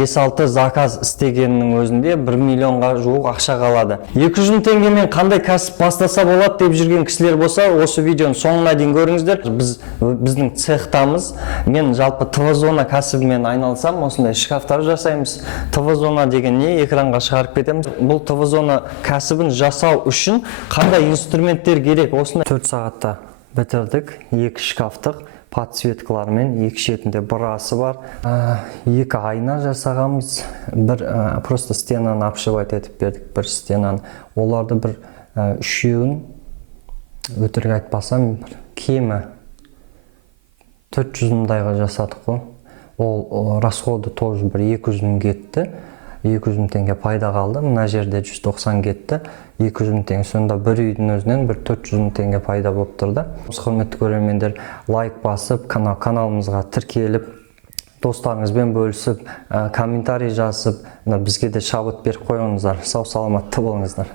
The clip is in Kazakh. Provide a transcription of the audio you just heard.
5-6 заказ істегеннің өзінде 1 миллионға жуық ақша қалады. 200 мың теңгемен қандай кәсіп бастаса болады деп жүрген кісілер болса, осы видеоның соңына дейін көріңіздер. Біздің цехтамыз, мен жалпы ТВ-зона кәсібімен айналысам, осындай шкафтар жасаймыз. ТВ-зона деген не? Экранға шығарып кетеміз. Бұл ТВ-зона кәсібін жасау үшін қандай инструменттер керек? Осындай 4 сағатта бітірдік. 2 шкафтық подсветкалармен, 2 шетінде брасы бар. 2 айна жасағанбыз. Бір просто стенаны обшивать етіп бердік, бір стенаны. Оларды бір үшеуін өтірік айтпасам кемі 400 мыңдайға жасадық қой. Ол расходы тоже бір 200 мың кетті. 200 мың теңге пайда қалды. Мына жерде 190 кетті. 200 мың теңге. Сонда бір үйдің өзінен бір 400 мың теңге пайда болып тұрды. Құрметті көрермендер, лайк басып, каналымызға тіркеліп, достарыңызбен бөлісіп, комментарий жазып, бізге де шабыт беріп қойыңыздар. Сау саламатты болыңыздар.